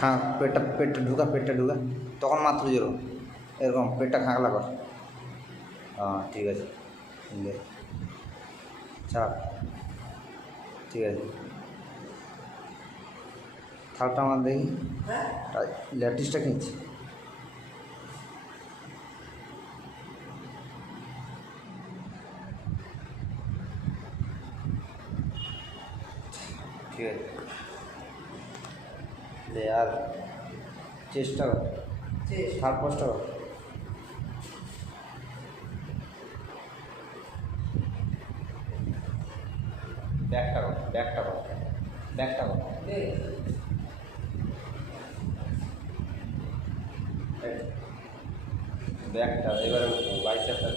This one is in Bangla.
খা পেটটা ঢুকা তখন মাত্র জোরো এরকম পেটটা খাঁকলা কর। হ্যাঁ ঠিক আছে, দে ছাড়, ঠিক আছে। থালটা আমার দেখি, ল্যাটিসটা কিনছি। ঠিক আছে, দে আর চেষ্টা কর, থার্ড পোস্টটা কর। ব্যাগটা কর, ব্যাগটা কর, ব্যাগটা কর। ব্যাগটা এবারে বাইসেপটা